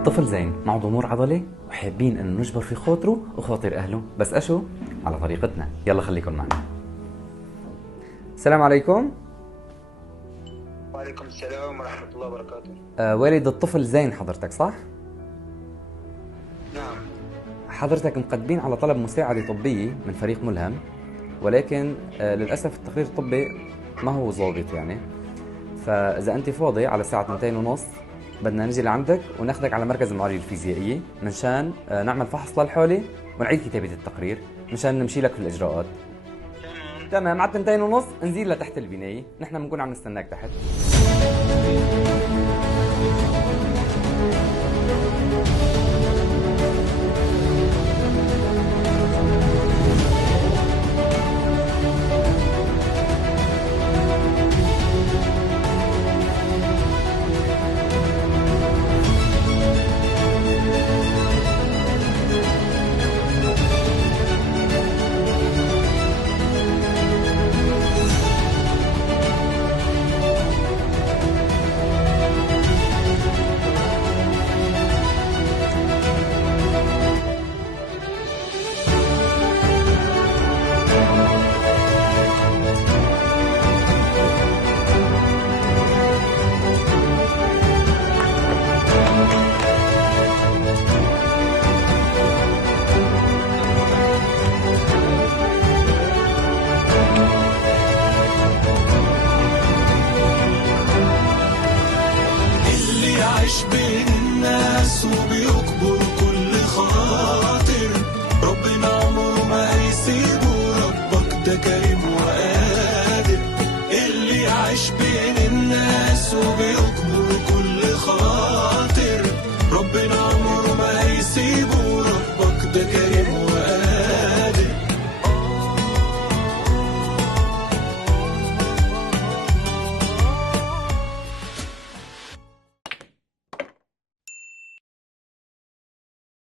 الطفل زين معه ضمور عضلي وحابين انه نجبر في خاطره وخاطر اهله، بس اشو؟ على طريقتنا. يلا خليكم معنا. السلام عليكم. وعليكم السلام ورحمة الله وبركاته. والد الطفل زين حضرتك صح؟ نعم. حضرتك مقدمين على طلب مساعدة طبية من فريق ملهم، ولكن للأسف التقرير الطبي ما هو ضابط يعني. فإذا أنت فاضي على الساعة 2:30 بدنا نجي لعندك وناخدك على مركز المعالجة الفيزيائية منشان نعمل فحص للحالة ونعيد كتابة التقرير منشان نمشي لك في الإجراءات. تمام. على 2:30 انزل لتحت البناية، نحن بنكون عم نستناك تحت. اللي يعيش بين الناس وبيقول